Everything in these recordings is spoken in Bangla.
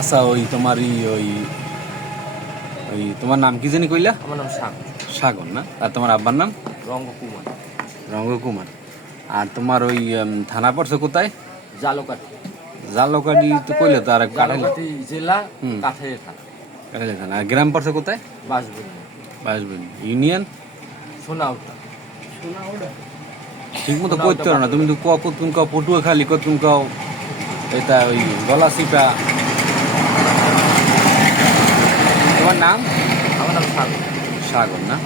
আচ্ছা ওই তোমার ই ওই ওই তোমার নাম কি জানি কইলা? আমার নাম শাক সাগর না? আর তোমার আব্বার নাম? রঙ্গ কুমার রঙ্গকুমার। আর তোমার ওই থানা পড়ছে কোথায়? জালকাঠি। জালকাডি তো কইলে তো আর কাটাইলে জালকাঠি জেলা। কাঠাইয়ে থানা। কাটাইলে থানা। আর গ্রাম পড়ছে কোথায়? বাসবনি বাসবেন ইউনিয়ন? সোনাউটা ঠিক মতো করতে পারো না। তুমি তো ক কতুন কাও পটুয়া খালি কতুন কাও? এটা ওই গলা সিপা তোমার নাম? আমার নাম শাক সাগর না?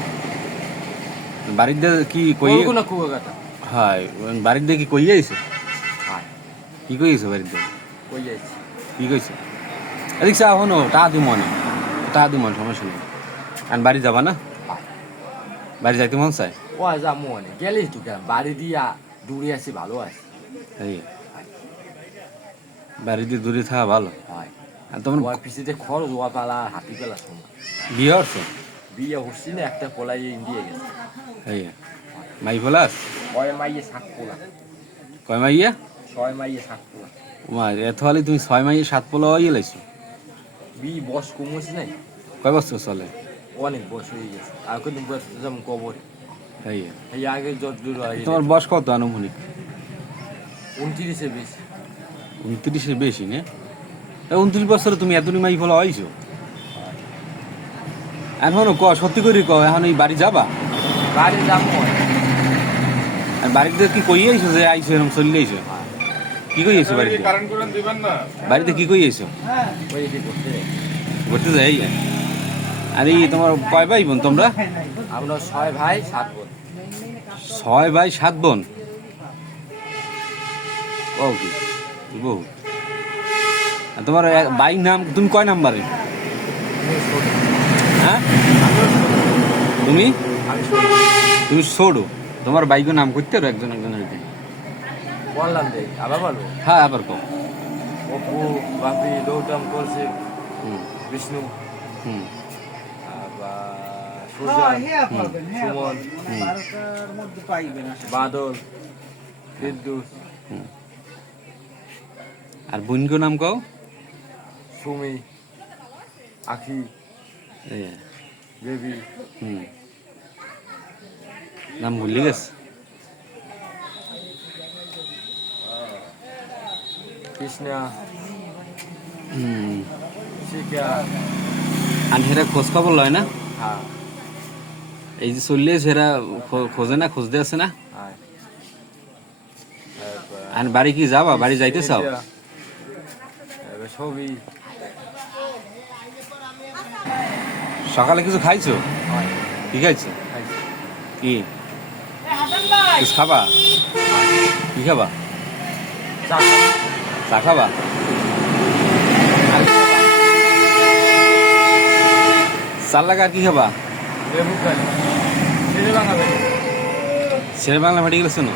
বাড়িতে কি কই? কোন কুয়াকাটা। হয় বাড়িতে কি কই আইছে? কি কইছে বাড়িতে? কই যাইছি কি কইছে? এদিক হনো টা দি মনে টা দি মনে সমস্যা নেই। আর বাড়ি যাবা না? বাড়ি যাইতে মন চায়? ও যা মনে গেলিস তো কেন? বাড়ি দিয়া দূরে আছি ভালো আছি। এই। বাড়িতে দূরে থাকা ভালো। হয়। তোমার পিছিয়ে খরচ ওয়া পালা হাতি পেলা সময় বিয়ে হচ্ছে? বিয়ে হচ্ছি না একটা পোলাই ইন্ডিয়া গেছে। এই মাই ফলাস? ছয় মাইয়ে শাক পোলা। কয় মাইয়া? ছয় মাইয়ে শাক পোলা। মা এত হলে তুমি ছয় মাইয়ে সাত পোলা ইয়ে লাইছো বি বস কমেছে নাই? কয় বছর চলে? অনেক বয়স হয়ে গেছে। আর কিন্তু বয়স যেমন কবর। এই এই আগে যত দূর তোমার বয়স কত আনুমানিক? উনত্রিশে বেশি। উনত্রিশের বেশি না? উনত্রিশ বছরে তুমি এত মাই ফলা হয়েছো? এখন ক সত্যি করে ক এখন এই বাড়ি যাবা? বাড়ি যাব। বাড়িতে কি কই আইছো যে আইছো এরকম চলে আইছো? কি কই আইছো বাড়িতে? বাড়িতে কি কই আইছো? ঘুরতে যাই। আর তোমার কয় ভাই বোন তোমরা? আমরা ছয় ভাই সাত বোন। ছয় ভাই সাত বোন? ও কি? বহু তোমার এক- বাইক নাম তুমি কয় নাম্বারে হ্যাঁ? তুমি? তুমি ছোড়ো তোমার বাইকের নাম করতে পারো একজন একজনের কি বললাম যে আবার বলব? হ্যাঁ আবার কো অপু বাপি গৌতম কৌশিক বিষ্ণু হুম। আবার সুজন বাদল বিদ্যুৎ। হুম। আর বোনকে নাম কও? সুমি আখি এই, বেবি। হুম। নাম ভুলে গেছে? কৃষ্ণা। হুম। শিকা আর হেরা খোঁজ খবর লয় না? হ্যাঁ। এই যে চললে সেরা খোঁজে না খুঁজতে আছে না? হ্যাঁ। আর বাড়ি কি যাবা? বাড়ি যাইতে চাও? ছবি। সকালে কিছু খাইছো? কি খাইছো। কি? কিছু খাবা? কি খাবা? চা খাবা? চার লাগা আর কি খাবা? শেরে বাংলা মেডিকেল শুনো